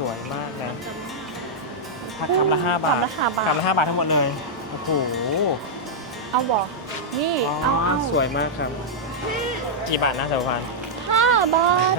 สวยมากนะถ้าคำละห้าบาทคำละห้าบาทคำละห้าบาททั้งหมดเลย โอ้โห เอาบอก นี่ เอาเอาสวยมากครับ กี่บาทนะสาวพันห้าบาท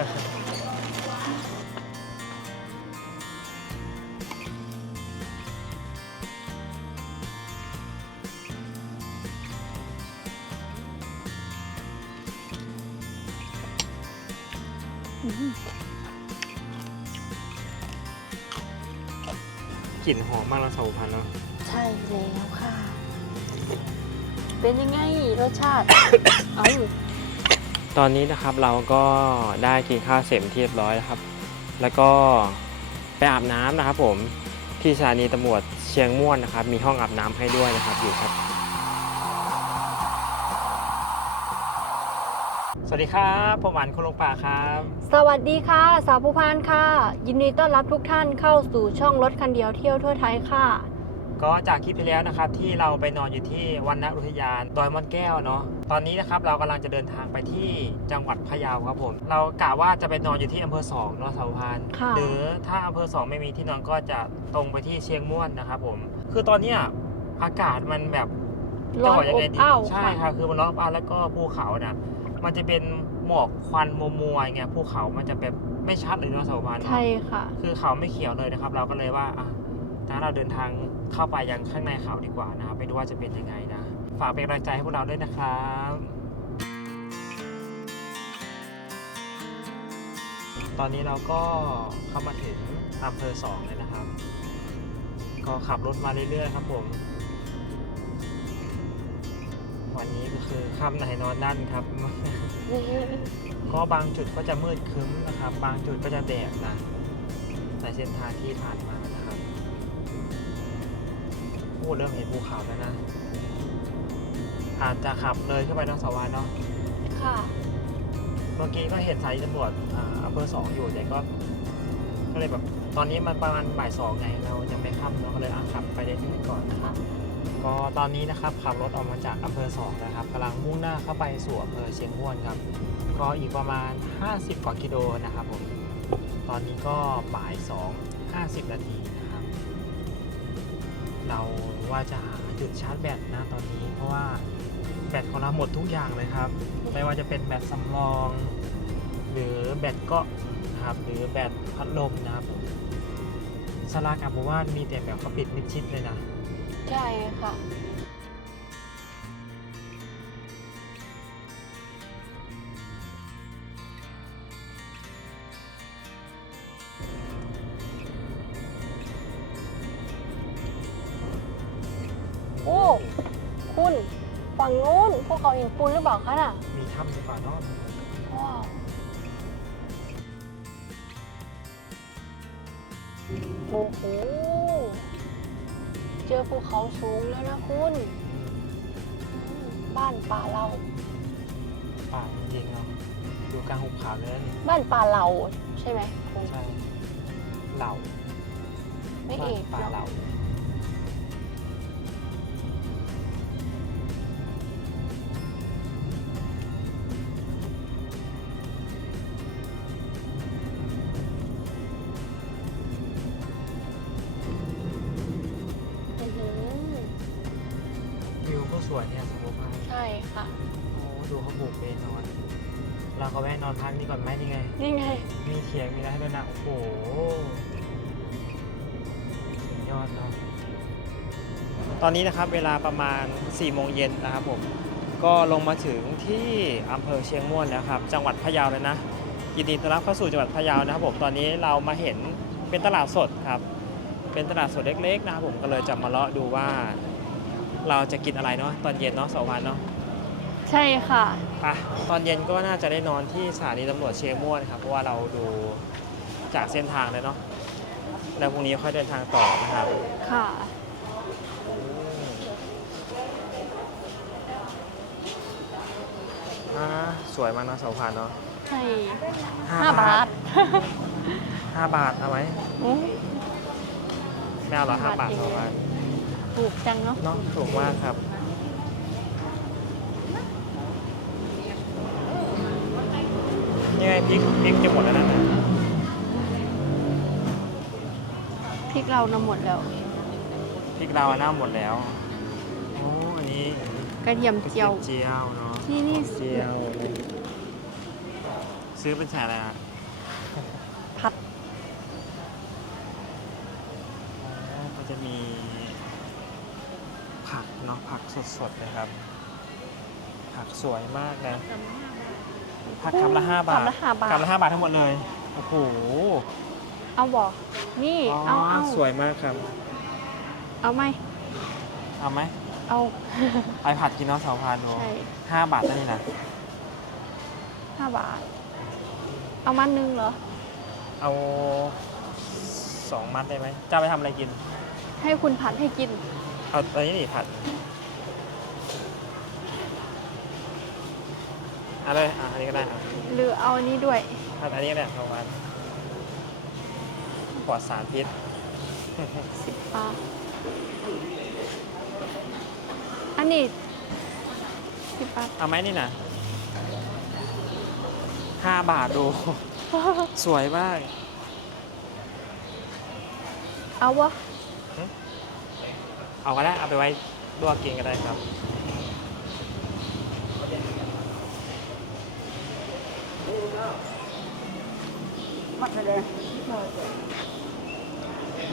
มมากแล้วสาวพันเนาะใช่แล้วค่ะ เป็นยังไงรสชาติ เอาตอนนี้นะครับเราก็ได้กินข้าวเสร็จเป็นที่เรียบร้อยแล้วครับ แล้วก็ไปอาบน้ำนะครับผมที่สถานีตำรวจเชียงม่วนนะครับ มีห้องอาบน้ำให้ด้วยนะครับอยู่ครับ สวัสดีครับผมหวานคุณลงป่าครับ สวัสดีค่ะ สาวผู้พานค่ะ ยินดีต้อนรับทุกท่านเข้าสู่ช่องรถคันเดียวเที่ยวทั่วไทยค่ะ ก็จากคลิปที่แล้วนะครับที่เราไปนอนอยู่ที่วันณอุทยานดอยม่อนแก้วเนาะตอนนี้นะครับเรากำลังจะเดินทางไปที่จังหวัดพะเยาครับผม เรากะว่าจะไปนอนอยู่ที่อำเภอสองเนาะสาวพานค่ะหรือถ้าอำเภอสองไม่มีที่นอนก็จะตรงไปที่เชียงม่วนนะครับผม คือตอนเนี้ยอากาศมันแบบร้อนจะบกยัอบไงดีอ้าวใช่ครับคือมันร้อนอบอ้าวแล้วก็ภูเขาน่ะ มันจะเป็นหมอกควันมัวมัวๆอย่างเงี้ยภูเขามันจะแบบไม่ชัดเลยเนาะสาวพานเนาะใช่ค่ะ คือเขาไม่เขียวเลยนะครับ เราก็เลยว่าอะถ้าเราเดินทางเข้าไปยังข้างในเขาดีกว่านะครับไปดูว่าจะเป็นยังไงนะ ฝากเป็นกำลังใจให้พวกเราด้วยนะครับตอนนี้เราก็เข้ามาถึงอำเภอสองเลยนะครับ ก็ขับรถมาเรื่อยๆครับผม วันนี้ก็คือค่ำไหนนอนนั่นครับ ก็บางจุดก็จะมืดครึ้มนะครับ บางจุดก็จะแดดนะในเส้นทางที่ผ่านมานะครับพูดเริ่มเห็นภูเขาแล้วนะอาจจะขับเลยขึ้นไปนอกสวรรค์เนาะค่ะเมื่อกี้ก็เห็นสายตำรวจอ่าอำเภอสองอยู่แต่ก็ ก็เลยแบบตอนนี้มันประมาณบ่ายสองไงเรายังไม่ค่ำเราก็เลยอาขับไปเรื่อยๆก่อนนะครับ ก็ตอนนี้นะครับขับรถออกมาจากอำเภอสองนะครับกำลังมุ่งหน้าเข้าไปสู่อำเภอเชียงม่วนครับ ก็อีกประมาณ 50 กว่ากิโลนะครับผมตอนนี้ก็บ่าย2 50 นาทีนะครับ เราว่าจะหาจุดชาร์จแบตนะตอนนี้ เพราะว่าแบตของเราหมดทุกอย่างเลยครับ ไม่ว่าจะเป็นแบตสำรอง หรือแบตเก็นะครับ หรือแบตพัดลมนะครับผมสลากาบอกว่ามีแต่แบบเขาปิดมิดชิดเลยนะ ใช่ค่ะโอ้คุณฝั่งนู้นพวกเขาหินปูนหรือเปล่าคะน่ะ มีถ้ำหรือเปล่านาะ สูงแล้วนะคุณอืมบ้านป่าเรา ป่าจริงๆเนาะอยู่กลางหุบเขาเลยนะนี่บ้านป่าเราใช่ไหมคุณ ใช่ ค่ะ โอ้ดูเขาบุกไปนอน เราก็แวะนอนพักนี่ก่อนไหมนี่ไง นี่ไง มีเถียงมีอะไรให้ด้วยนะโอ้โหสุดยอดเนาะตอนนี้นะครับเวลาประมาณ4โมงเย็นนะครับผม ก็ลงมาถึงที่อำเภอเชียงม่วนแล้วครับ จังหวัดพะเยาเลยนะ ยินดีต้อนรับเข้าสู่จังหวัดพะเยานะครับผม ตอนนี้เรามาเห็นเป็นตลาดสดครับ เป็นตลาดสดเล็กๆนะครับผม ก็เลยจะมาเลาะดูว่า เราจะกินอะไรเนาะตอนเย็นเนาะสองวันเนาะ ใช่ค่ะ อะตอนเย็นก็น่าจะได้นอนที่สถานีตำรวจเชียงม่วนครับเพราะว่าเราดูจากเส้นทางเลยเนาะแล้วพรุ่งนี้ค่อยเดินทางต่อนะครับค่ะ อ่าสวยมากเนาะเสาพานเนาะใช่ห้าห้าบาทห้าบาทเอาไหมอืมไม่เอาเหรอห้าบาทจริงเสาพานถูกจังเนาะเนาะถูกมากครับ ยังไงพริกพริกจะหมดแล้วนะพริกเรานำหมดแล้ว พริกเราวหน้าหมดแล้วโอ้อันนี้กระเทียมกระเจีเทียยวมเจียวเนาะนี่นี่เจียวซื้อเป็นแฉอะไรอะผัดอ๋อก็จะมี ผักเนาะผักสดๆเลยครับ ผักสวยมากนะ ผักคำละห้าบาทคำละห้าบาทคำละห้าบาททั้งหมดเลย โอ้โหเอาบ่นี่เอาเอาสวยมากครับ เอาไหมเอาไหมเอาไปผัดกินเนาะสองพันโลใช่ห้าบาทเท่านี้นะห้าบาท เอามันหนึงเหรอ เอาสองมัดได้ไหมจะเอาไปทำอะไรกิน ให้คุณผัดให้กิน เอาอันนี้ดิผัด อะไรอะอันนี้ก็ได้ครับหรือเอาอันนี้ด้วยผัดอันนี้ก็ได้สองมัดปลอดสารพิษ สิบบาท อันนี้สิบบาท เอาไหมนี่นะห้าบาทดู สวยมากเอาวะ เอาก็ได้เอาไปไว้ลวกกินก็ได้ครับ มัดไปเลย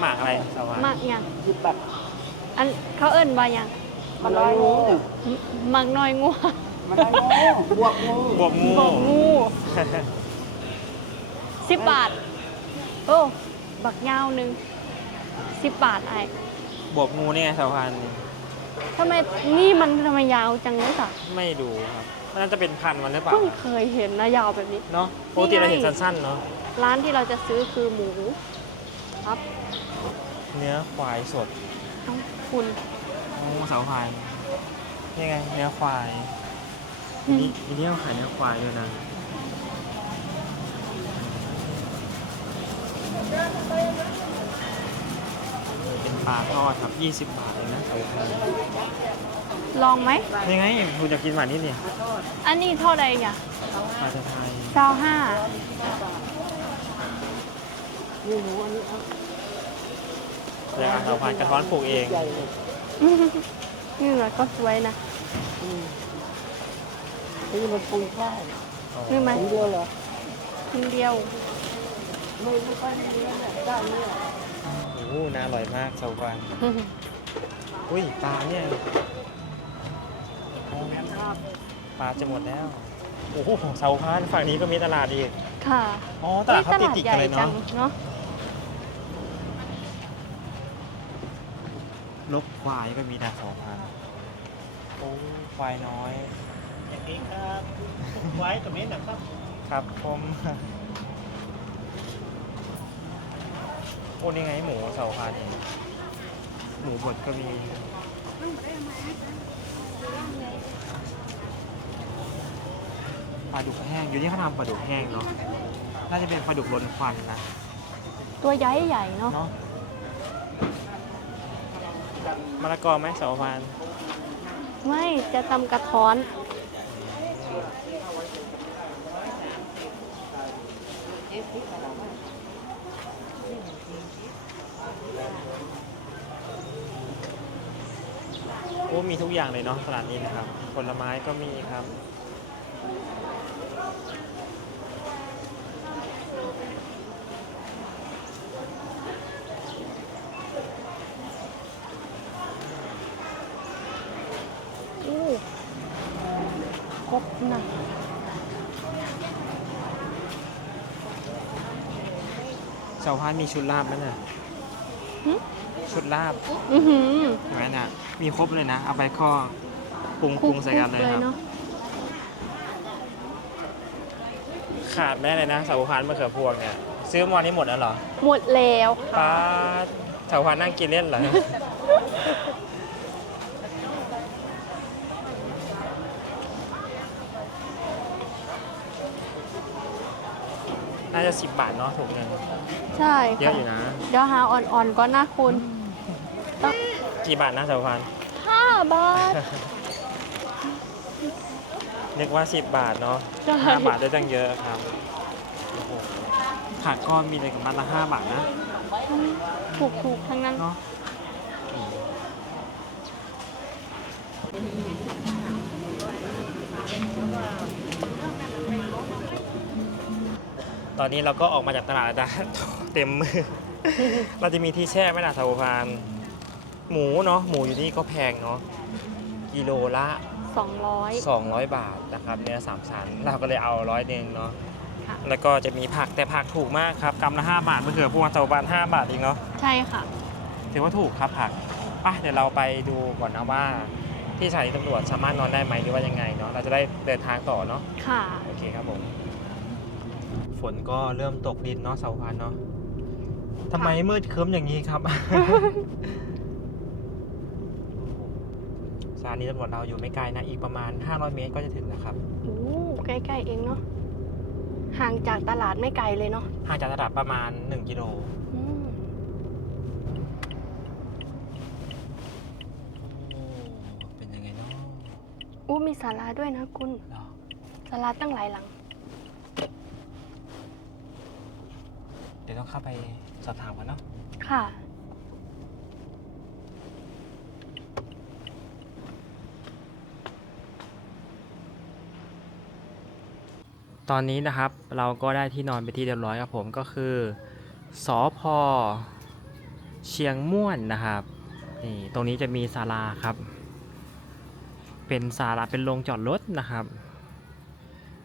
หมากอะไรสวรรค์มากยังสิบบาทอันเขาเอิ้นว่ายังมันน้อยงูมากน้อยงัวมันน้อยงูบวกงูบวกงูบอกงูสิบบาท โอ้บักยาวหนึ่งสิบบาทไอ้บวกงูนี่ไงสวรรค์ทำไมนี่มันทำไมยาวจังเลยสักไม่ดูครับ น่าจะเป็นพันธุ์มันหรือเปล่าเพิ่งเคยเห็นนะยาวแบบนี้ เนาะปกติเราเห็นนี่ไงสั้นๆเนาะร้านที่เราจะซื้อคือหมูครับ เนื้อควายสดเอ้าคุณโอ้เสาพายนี่ไงเนื้อควายอืมนี่อันนี้เขาขายเนื้อควายด้วยนะเป็นปลาทอดครับ 20 บาทเองนะเสาพาย ลองไหม นี่ไงคุณอยากกินหวานนี่นี่อันนี้เท่าไหร่อะปลาจะไทยเก้าห้านี่หนูอันนี้เอาแล้วเสาพายกระท้อนปลูกเองใหญ่เลยนี่แหละก็สวยนะอืมนี่มันปรุงข้าวนี่ไหมปรุงเดียวเหรอชิ้นเดียวไม่ไม่ค่อยมีเนื้อเนี่ยได้เนี่ยโอ้โหน่าอร่อยมากเสาพายอุ้ยปลาเนี่ยโอ้ ปลาจะหมดแล้ว โอ้โหเสาพานฝั่งนี้ก็มีตลาดอีก ค่ะอ๋อ ตลาดเขาติดติดๆกันเลยจัเนาะเนาะลบควายก็มีนะสองพันโอ้ควายน้อยอย่างนี้ครับไว้ตรงนี้นะครับ ครับผมโอ้นี่ไงหมูเสาพันหมูบดก็มี ปลาดุกแห้ง อยู่ที่เขาทำปลาดุกแห้งเนาะ น่าจะเป็นปลาดุกลนควันนะตัวใหญ่ใหญ่ๆเนาะ เนาะมะละกอไหมเสาพันไม่จะตำกระท้อน โอ้มีทุกอย่างเลยเนาะตลาดนี้นะครับ ผลไม้ก็มีครับ อู้ครบนะเสาพันมีชุดลาบไหมเนี่ยหึ ชุดลาบอือหือ เห็นไหมน่ะ มีครบเลยนะ เอาไปข้อปรุงปรุงใส่กันเลยครับเนาะขาดแม่เลยนะเสาพันมะเขือพวงเนี่ย ซื้อมาวันนี้หมดแล้วเหรอหมดแล้วป้าค่ะดเสาพันนั่งกินเล่นเหรอ น่าจะสิบบาทเนาะถูกเงินใช่เยค่ะ อะอยู่นะ เดี๋ยวหาอ่อนๆก่อนนะคุณต้อง กี่บาทนะเสาพันห้าบาทนึกว่า10บาทเนาะใช่ห้าบาทได้ตั้งเยอะครับโอ้โหผักก็มีเลยกับมัดละ5บาทนะถูกถูกๆทั้งนั้น เนาะตอนนี้เราก็ออกมาจากตลาดแล้วนะ เต็มมือ เราจะมีที่แช่ไหมล่ะสาวพาน หมูเนาะหมูอยู่นี่ก็แพงเนาะกิโลละ 200 200 บาทนะครับเนื้อสามชั้นเราก็เลยเอาร้อยหนึ่งเนาะค่ะ แล้วก็จะมีผักแต่ผักถูกมากครับกำละ5บาทมะเขือพวงสาวพาน5บาทเองเนาะใช่ค่ะ ถือว่าถูกครับผักไปเดี๋ยวเราไปดูก่อนนะว่า ที่สถานีตำรวจสามารถนอนได้ไหมหรือว่ายังไงเนาะเราจะได้เดินทางต่อเนาะค่ะ โอเคครับผมฝนก็เริ่มตกดินเนาะเสาพันเนาะทำไมมืดครึ้มอย่างนี้ครับ สถานีตำรวจเราอยู่ไม่ไกลนะ อีกประมาณ 500 เมตรก็จะถึงนะครับ โอ้ใกล้ๆเองเนาะ ห่างจากตลาดไม่ไกลเลยเนาะห่างจากระดับประมาณ 1 กิโล อืมโอ้เป็นยังไงเนาะอู้มีศาลาด้วยนะคุณ เหรอศาลาตั้งหลายหลัง เดี๋ยวต้องเข้าไปสอบถามกันเนาะ ค่ะ ตอนนี้นะครับเราก็ได้ที่นอนไปที่เรียบร้อยครับผมก็คือสอพอเชียงม่วนนะครับนี่ตรงนี้จะมีศาลาครับ เป็นศาลาเป็นโรงจอดรถนะครับ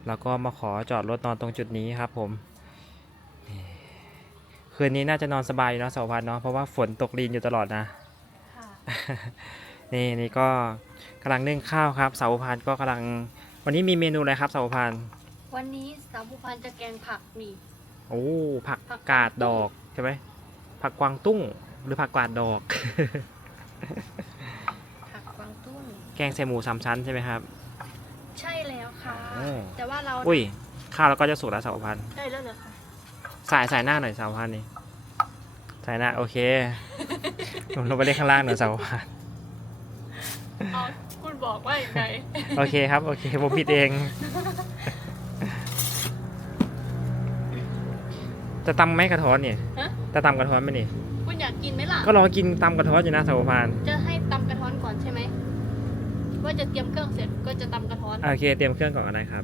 แล้วก็มาขอจอดรถนอนตรงจุดนี้ครับผมนี่คืนนี้น่าจะนอนสบายอยู่เนาะเสาพันเนาะเพราะว่าฝนตกลีนอยู่ตลอดนะค่ะนี่นี่ก็กำลังนึ่งข้าวครับเสาพานก็กำลังวันนี้มีเมนูอะไรครับเสาพาน วันนี้สาวผู้พันจะแกงผักนี่ โอ้ผักผัก กาดดอกใช่ไหมผักกวางตุ้งหรือผักกาดดอก ผักกวางตุ้งแกงใส่หมูสามชั้นใช่ไหมครับ ใช่แล้วค่ะ โอ้ แต่ว่าเราอุ้ยข้าวเราก็จะสุกแล้วเสาพันได้แล้วเหรอคะสายสายหน้าหน่อยเสาพันนี่สายหน้าโอเคลงลงไปเล่นข้างล่างหน่อยเสาพันเอาคุณบอกว่าอย่างไรโอเคครับโอเคผมผิดเอง จะตำไหมกระท้อนเนี่ยฮะ จะตำกระท้อนไหมนี่ คุณอยากกินไหมล่ะ ก็รอกินตำกระท้อนอยู่นะเสาพันจะให้ตำกระท้อนก่อนใช่ไหม ว่าจะเตรียมเครื่องเสร็จก็จะตำกระท้อนโอเคเตรียมเครื่องก่อนก็ได้ครับ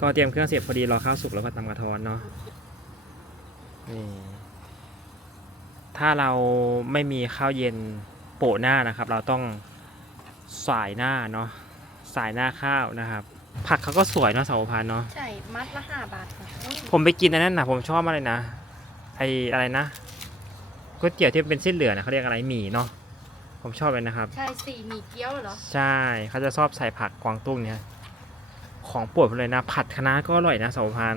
ก็เตรียมเครื่องเสร็จพอดีรอข้าวสุกแล้วก็ตำกระท้อนเนาะนี่ถ้าเราไม่มีข้าวเย็นโปะหน้านะครับ เราต้องสายหน้าเนาะสายหน้าข้าวนะครับ ผักเขาก็สวยเนาะเสาวพันธุ์เนาะใช่ มัดละห้าบาทค่ะอุ๊ยผมไปกินอันนั้นนะผมชอบมากเลยนะไออะไรนะก๋วยเตี๋ยวที่เป็นเส้นเหลืองนะเขาเรียกอะไรหมี่เนาะผมชอบเลยนะครับ ใช่สี่หมี่เกี๊ยวเหรอ ใช่เขาจะชอบใส่ผักกวางตุ้งเนี่ยของโปรดผมเลยนะ ผัดคะน้าก็อร่อยนะเสาวพาน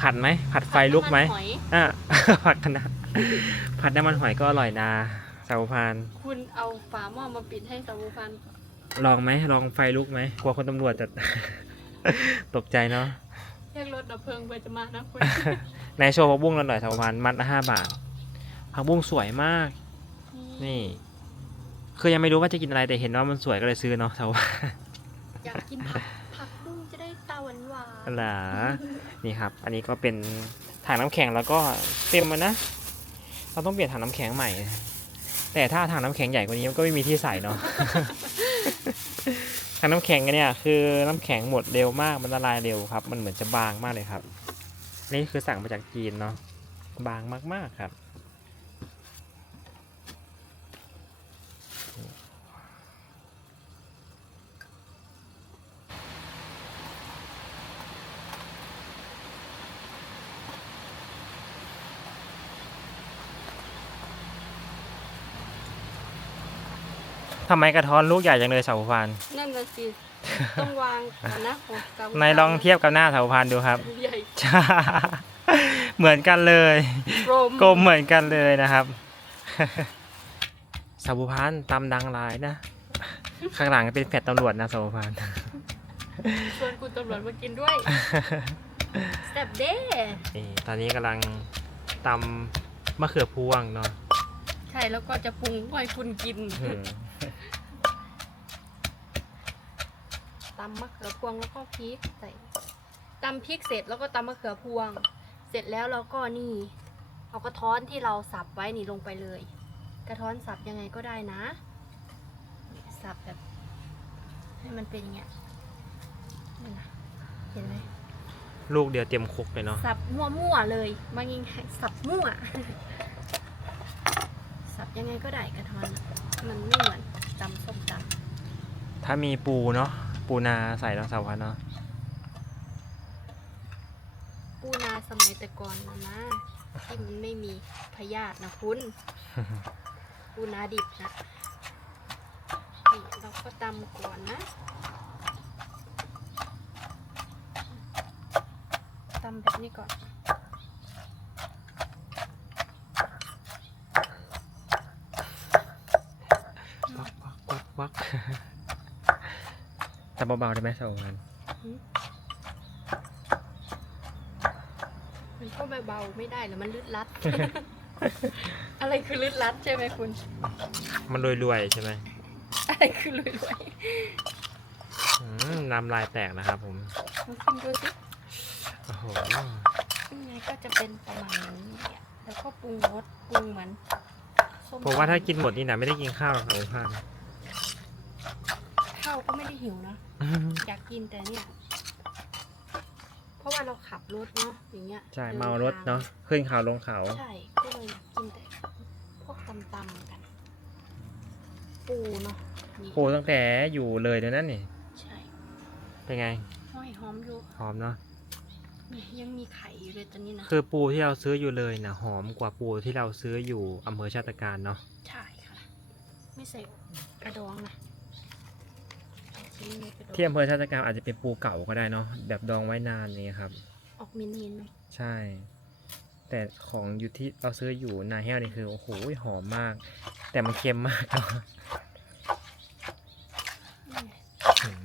ผัดไหมผัดไฟลุกไหมผัดน้ำนหอยอะ ผัดคะน้าผัดน้ำมันหอยก็อร่อยนะเสาวพานคุณเอาฝาหม้อมาปิดให้สาวผู้พัน ลองไหมลองไฟลุกไหมกลัวคนตำรวจจะ ตกใจเนาะเรียกรถดับเพลิงไปจะมานะคุณในโชว์ผักบุ้งเราหน่อยเสาวพานมัดละห้าบาทผักบุ้งสวยมาก นี่ คือยังไม่รู้ว่าจะกินอะไรแต่เห็นว่ามันสวยก็เลยซื้อเนาะเสาวพานอยากกินผักผักบุ้งจะได้ตาหวานหวานหลานี่ครับ อันนี้ก็เป็นถังน้ำแข็งแล้วก็เต็มแล้วนะ เราต้องเปลี่ยนถังน้ำแข็งใหม่ แต่ถ้าถังน้ำแข็งใหญ่กว่านี้มันก็ไม่มีที่ใส่เนาะ ทางน้ำแข็งกันเนี่ยคือน้ำแข็งหมดเร็วมากมันละลายเร็วครับ มันเหมือนจะบางมากเลยครับ นี่คือสั่งมาจากจีนเนาะบางมากๆครับ ทำไมกระท้อนลูกใหญ่จังเลยเสาพาน นั่นน่ะสิ ต้องวางก่อนนะโอ้สาวผู้พันายลองเทียบกับหน้าเสาพานดูครับ ใหญ่ใช่เหมือนกันเลยกลมกลมเหมือนกันเลยนะครับสาวพานตำดังหลายนะ ข้างหลังเป็นแฟดตำรวจนะสาวพานชวนคุณตำรวจมากินด้วยแซ่บเด้นี่ตอนนี้กำลังตำมะเขือพวงเนาะใช่แล้วก็จะปรุงให้คุณกินอืม ตำมะเขือพวงแล้วก็พริกใส่ตำพริกเสร็จแล้วก็ตำมะเขือพวง เสร็จแล้วเราก็นี่ เอากระท้อนที่เราสับไว้นี่ลงไปเลย กระท้อนสับยังไงก็ได้นะนี่สับแบบ ให้มันเป็นอย่างเงี้ยนี่นะเห็นไหมลูกเดียวเตรียมคุกเลยเนาะสับมั่วๆเลยบางยิงสับมั่ว สับยังไงก็ได้กระท้อนอะมันไม่เหมือนตำส้มตถ้ามีปูเนาะปูนาใส่เนาะสาวพันเนาะำปูนาสมัยแต่ก่อนนะนะที่มันไม่มีพยาธินะคุณ ปูนาดิบนะนี่เราก็ตำก่อนนะตำแบบนี้ก่อน วักวักวักวัก แต่เบาๆได้ไหมสาวพันมันก็เบาๆไม่ได้หรอมันลึดลัด อะไรคือลึดลัดใช่ไหมคุณ มันรวยๆใช่ไหมอะไรคือรวยอืมน้ำลายแตกนะครับผมๆมาชิมดูสิโอ้โหยังไงก็จะเป็นประมาณนี้อะแล้วก็ปรุงรสปรุงเหมือนส้ผมว่าถ้ากินหมดนี่นะไม่ได้กินข้าวหรอกสาวพันข้าวก็ไม่ได้ หิวนะ อยากกินแต่เนี่ย เพราะว่าเราขับรถเนาะอย่างเงี้ยใช่ดินเมารถทงเนาะขึ้นเขาลงเขา ใช่ก็เลยอยากกินแต่พวกตำๆกัน ปูเนาะนี่ปูตั้งแต่อยู่เลยเดี๋ยวนั้นนี่ใช่เป็นไงห้อยหอมอยู่หอมเนาะนี่ยังมีไข่อยู่เลยตอนนี้นะคือปูที่เราซื้ออยู่เลยนะหอมกว่าปูที่เราซื้ออยู่อำเภอชาติการเนาะใช่ค่ะ ไม่ใส่กระดองนะชิ้นนี้กระดอง ที่อำเภอชาติการอาจจะเป็นปูเก่าก็ได้เนาะแบบดองไว้นานนี่ครับ ออกมินมินๆไหมใช่ แต่ของอยู่ที่เราซื้ออยู่นาแห้วนี่คือโอ้โหหอมมาก แต่มันเค็มมากเนาะนี่ไง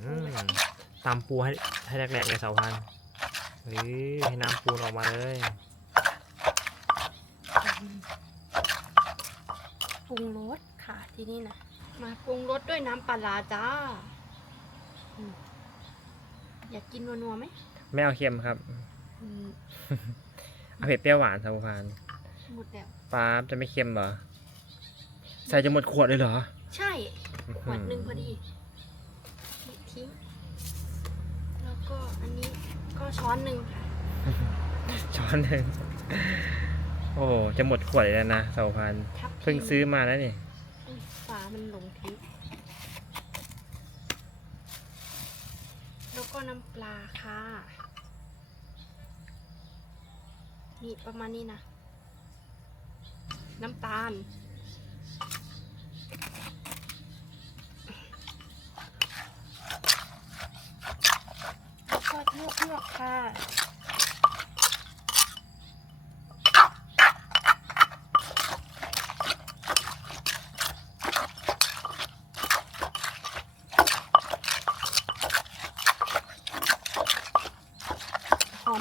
อืมตำปูให้ให้แรกๆเลยสาวพันธุ์เฮ้ยให้น้ำปูนออกมาเลยปรุงรสค่ะที่นี่นะมาปรุงรสด้วยน้ำปลาร้าจ้า อืมอยากกินนัวๆไหมไม่เอาเค็มครับ อืมเอาเผ็ดเปรี้ยวหวานสาวพันธุ์หมดแล้วปลาจะไม่เค็มเหรอ ใส่จะหมดขวดเลยเหรอใช่ขวดหนึ่งพอดีทิ้ง แล้วก็อันนี้ก็ช้อนหนึ่งค่ะช้อนหนึ่งโอ้โหจะหมดขวดเลยแล้วนะสาวพันธุ์ทับทิมเพิ่งซื้อมาแล้วนี่อุ๊ยฝามันหลงทิ้ง ก็น้ำปลาค่ะ นี่ประมาณนี้นะ น้ำตาล แล้วก็เทือกเทือกค่ะ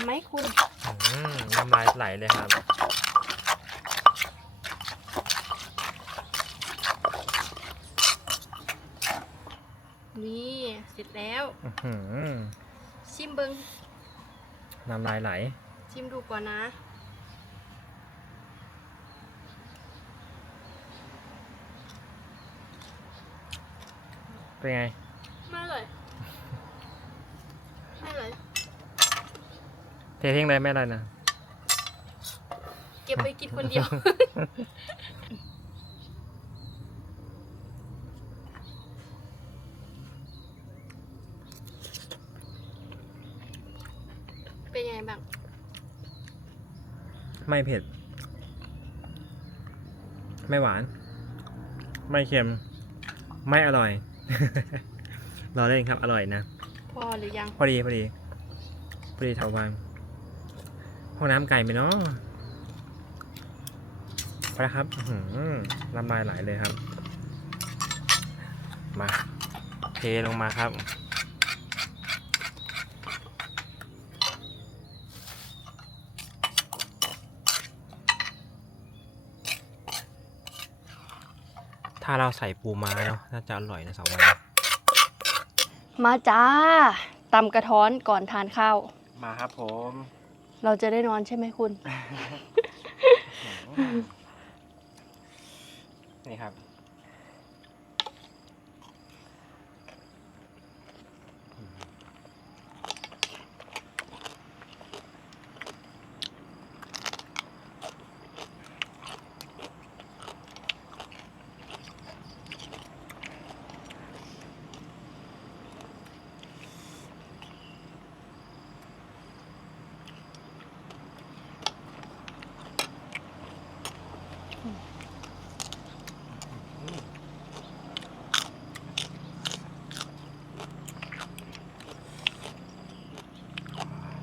ไหมคุณอืมน้ำลายไหลเลยครับ นี่เสร็จแล้ว อื้อหือชิมเบิงน้ำลายไหล ชิมดูก่อนนะ เป็นไง ไม่เลย ไม่เลย เททิ้งเลยไม่อะไรนะ เก็บไปกินคนเดียว เป็นยังไงบ้าง ไม่เผ็ด ไม่หวาน ไม่เค็ม ไม่อร่อย รอเล่นครับ อร่อยนะ พอหรือยัง พอดี พอดี พอดีเถาวัน ห้องน้ำไก่ไหมเนาะไปแล้วครับอื้อหือลำลายไหลเลยครับ มาเทลงมาครับถ้าเราใส่ปูม้าเนาะน่าจะอร่อยนะสาววันมาจ้าตำกระท้อนก่อนทานข้าว มาครับผม เราจะได้นอนใช่ไหมคุณ นี่ครับ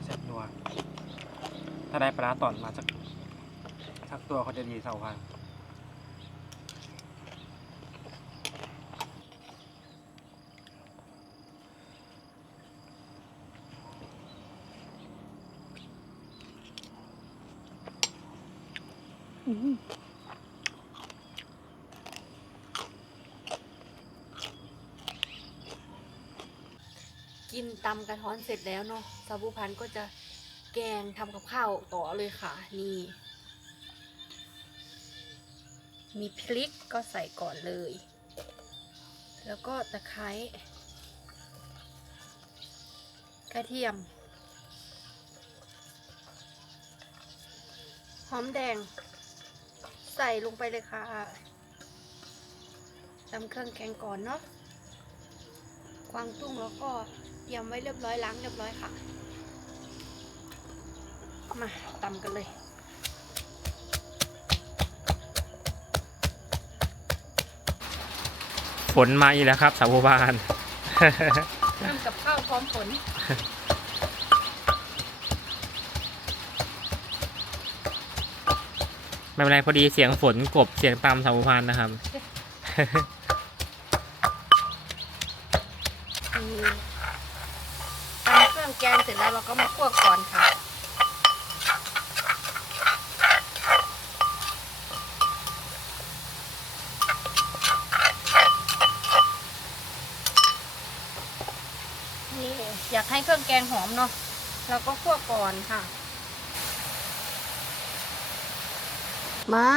เสร็จนัวถ้า ได้ปลาตอนมาสักสักตัวเขาจะดีเท่าพันกินตำกระท้อนเสร็จแล้วเนาะสาบูพันก็จะ แกงทำกับข้าวต่อเลยค่ะ นี่ มีพริกก็ใส่ก่อนเลย แล้วก็ตะไคร้กระเทียม หอมแดง ใส่ลงไปเลยค่ะตำเครื่องแกงก่อนเนาะกวางตุ้งแล้วก็เตรียมไว้เรียบร้อยล้างเรียบร้อยค่ะ มาตำกันเลย ฝนมาอีกแล้วครับ สาวบานทำกับข้าวพร้อมผลไม่เป็นไรพอดีเสียงฝนกบเสียงตามสาวพานนะครับนี่ตำเครื่องแกงเสร็จแล้วเราก็มาคั่วก่อนค่ะ ให้เครื่องแกงหอมเนาะเราก็คั่วก่อนค่ะ มา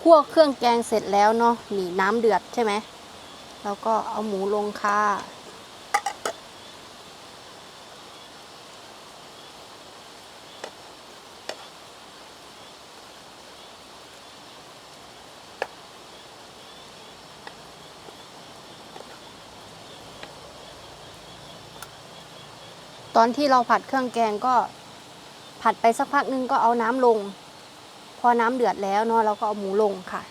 คั่วเครื่องแกงเสร็จแล้วเนาะนี่น้ำเดือดใช่ไหมแล้วก็เอาหมูลงค่ะ ตอนที่เราผัดเครื่องแกงก็ผัดไปสักพักนึงก็เอาน้ำลง พอน้ำเดือดแล้วเนาะเราก็เอาหมูลงค่ะ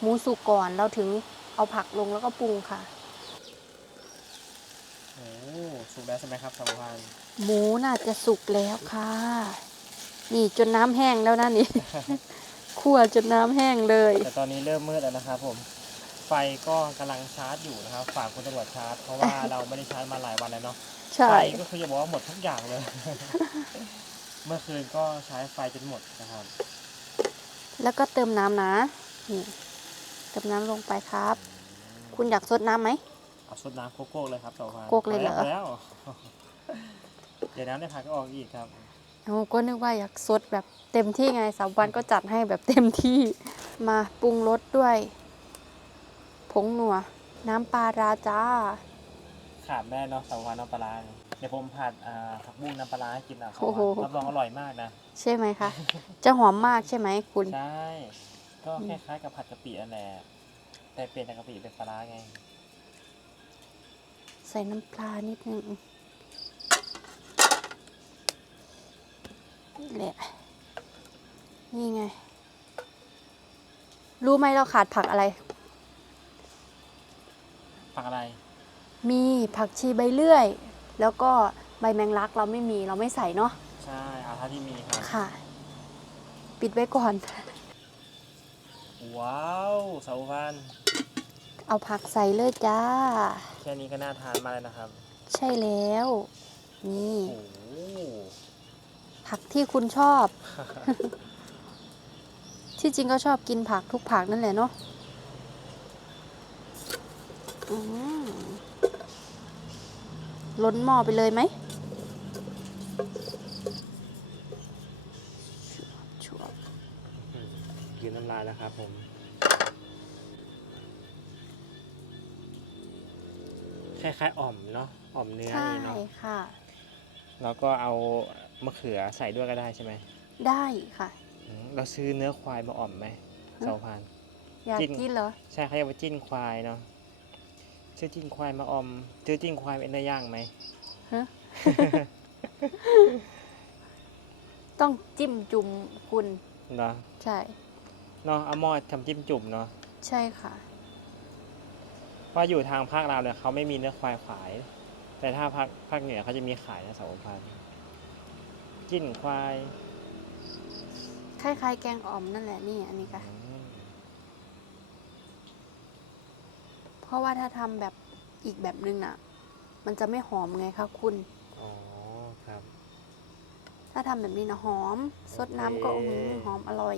หมูสุกก่อนเราถึงเอาผักลงแล้วก็ปรุงค่ะ โอ้สุกแล้วใช่ไหมครับสาวพานหมูน่าจะสุกแล้วค่ะ นี่จนน้ำแห้งแล้วนะนี่ คั่วจนน้ำแห้งเลย แต่ตอนนี้เริ่มมืดแล้วนะครับผม ไฟก็กำลังชาร์จอยู่นะครับ ฝากคุณตำรวจชาร์จ เพราะว่าเราไม่ได้ชาร์จมาหลายวันแล้วเนาะใช่ ไฟก็คือจะบอกว่าหมดทุกอย่างเลย เมื่อคืนก็ใช้ไฟจนหมดนะครับ แล้วก็เติมน้ำนะนี่เติมน้ำลงไปครับ คุณอยากซดน้ำไหม เอาซดน้ำโกโก้เลยครับสาวพานโกกเลยเหรอ พแล้ว เดี๋ยวน้ำในผักก็ออกอีกครับ โอ้ก็นึกว่าอยากซดแบบเต็มที่ไงสามวันก็จัดให้แบบเต็มที่มาปรุงรสด้วย ผงหนัว น้ำปลาราจ้า ขาดแม่เนาะสาวพานน้ำปลาร้าเนี่ยเดี๋ยวผมผัดอ่าผักบุ้งน้ำปลาร้าให้กินอะโอ้โหรับรองอร่อยมากนะ ใช่ไหมคะ จะหอมมากใช่ไหมคุณ ใช่ ก็คล้ายๆกับผัดกะปินั่นแหละแต่เปลี่ยนจากกะปิเป็นปลาร้าไง ใส่น้ำปลานิดนึงนี่แหละนี่ไง รู้ไหมเราขาดผักอะไร ผักอะไร มีผักชีใบเลื่อย แล้วก็ใบแมงลักเราไม่มีเราไม่ใส่เนาะใช่เอาเท่าที่มีครับค่ะ ปิดไว้ก่อน ว้าวสาวพันธุ์เอาผักใส่เลยจ้า แค่นี้ก็น่าทานมากเลยนะครับใช่แล้ว นี่ โอ้โหผักที่คุณชอบ ที่จริงก็ชอบกินผักทุกผักนั่นแหละเนาะอืม ล้นหม้อไปเลยไหมกินน้ำลายแล้วครับผมคล้ายๆอ่อมเนาะอ่อมเนื้อใช่นี่เนาะค่ะ แล้วก็เอามะเขือใส่ด้วยก็ได้ใช่ไหม ได้ค่ะอืมเราซื้อเนื้อควายมาอ่อมไหมฮะสาวพานอยากจิ้นกินเหรอ ใช่เขาเรียกว่าจิ้นควายเนาะ ซื้อจิ้นควายมาออมซื้อจิ้นควายเป็นเนื้อย่างไหม ฮะ ต้องจิ้มจุ่มคุณ เนาะใช่ เนาะเอาหม้อทำจิ้มจุ่มเนาะใช่ค่ะ ว่าอยู่ทางภาคเราวเนี่ยเขาไม่มีเนื้อควายขาย แต่ถ้าภาคภาคเหนือเขาจะมีขายนะสาวพันจิ้นควาย คล้ายๆ แกงอ่อมนั่นแหละนี่ อันนี้ค่ะอืม เพราะว่าถ้าทำแบบอีกแบบนึงน่ะ มันจะไม่หอมไงคะคุณ อ๋อครับ ถ้าทำแบบนี้นะหอมสดน้ำก็โออื้อเคหือหอมอร่อย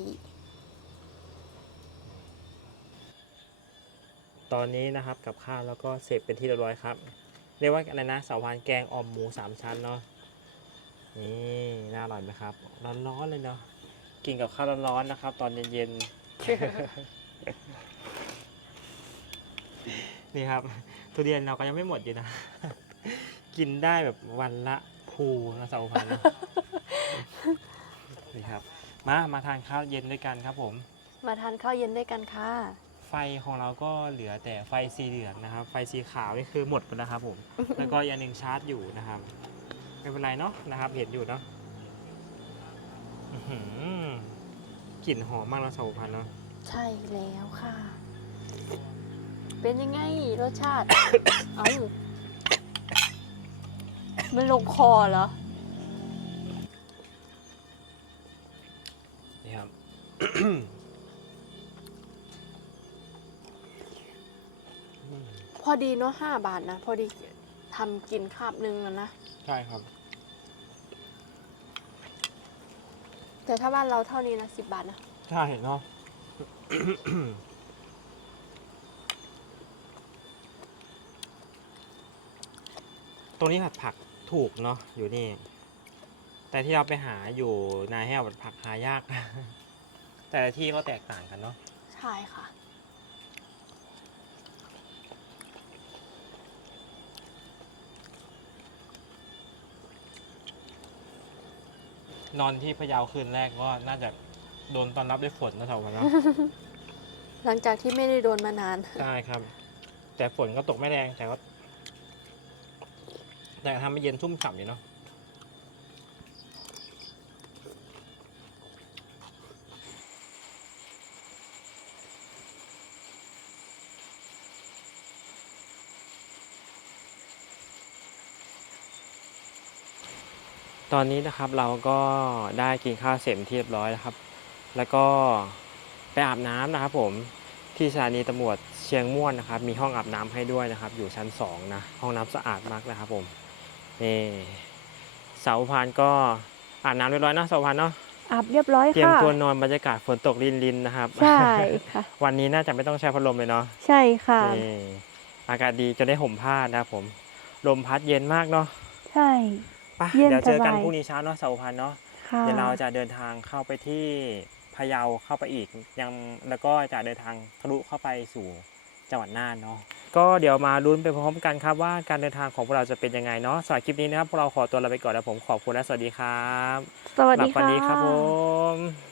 ตอนนี้นะครับกับข้าวแล้วก็เสร็จเป็นที่เรียบร้อยครับ เรียกว่าอะไรนะสาวพันแกงอ่อมหมูสามชั้นเนาะนี่น่าอร่อยไหมครับ ร้อนๆเลยเนาะกินกับข้าวร้อนๆนะครับ ตอนเย็นๆ นี่ครับ ทุเรียนเราก็ยังไม่หมดอยู่นะ กินได้แบบวันละภูนะสาวพันเนอะนี่ครับ มามาทานข้าวเย็นด้วยกันครับผม มาทานข้าวเย็นด้วยกันค่ะ ไฟของเราก็เหลือแต่ไฟสีเหลืองนะครับ ไฟสีขาวนี่คือหมดไปแล้วครับผม แล้วก็ยังหนึ่งชาร์จอยู่นะครับ ไม่เป็นไรเนาะนะครับ เห็นอยู่เนาะอื้อหือกลิ่นหอมมากแล้วสาวพันธุ์เนาะ ใช่แล้วค่ะ เป็นยังไงรสชาติ เอ้ามันลงคอเหรอ นี่ครับ พอดีเนาะห้าบาทนะ พอดีทำกินคาบนึงอะนะ ใช่ครับ แต่ถ้าบ้านเราเท่านี้นะสิบบาทนะ ใช่เนาะ ตรงนี้ผัดผักถูกเนาะอยู่นี่ แต่ที่เราไปหาอยู่นาแห้วผักหายาก แต่ละที่ก็แตกต่างกันเนาะใช่ค่ะ นอนที่พะเยาคืนแรกก็น่าจะโดนตอนรับด้วยฝนนะแถวกันเนาะหลังจากที่ไม่ได้โดนมานาน ใช่ครับ แต่ฝนก็ตกไม่แรงแต่ก็ แต่ทำให้เย็นชุ่มฉ่ำอยู่เนาะตอนนี้นะครับเราก็ได้กินข้าวเสร็จที่เรียบร้อยแล้วครับ แล้วก็ไปอาบน้ำนะครับผมที่สถานีตำรวจเชียงม่วนนะครับ มีห้องอาบน้ำให้ด้วยนะครับ อยู่ชั้น2นะห้องน้ำสะอาดมากนะครับผม นี่เสาพานก็อาบน้ำเรียบร้อยเนอะเสาพานเนาะอาบเรียบร้อยเตรียมค่ะตัวนอนบรรยากาศฝนตกรินๆนะครับ ใช่ค่ะ วันนี้น่าจะไม่ต้องใช้พัดลมเลยเนาะใช่ค่ะนี่อากาศดีจนได้ห่มผ้านะครับผม ลมพัดเย็นมากเนาะใช่ไปเย็นเดี๋ยวเจอกันสบายพรุ่งนี้เช้าเนาะเสาพานเนาะค่ะเดี๋ยวเราจะเดินทางเข้าไปที่พะเยาเข้าไปอีกยังแล้วก็จะเดินทางทะลุเข้าไปสู่ จังหวัดน่านเนาะก็เดี๋ยวมาลุ้นไปพร้อมกันครับว่าการเดินทางของพวกเราจะเป็นยังไงเนาะสำหรับคลิปนี้นะครับพวกเราขอตัวลาไปก่อนแล้วผมขอบคุณและสวัสดีครับสวัสหลัดีบฝันค่ะดีครับผม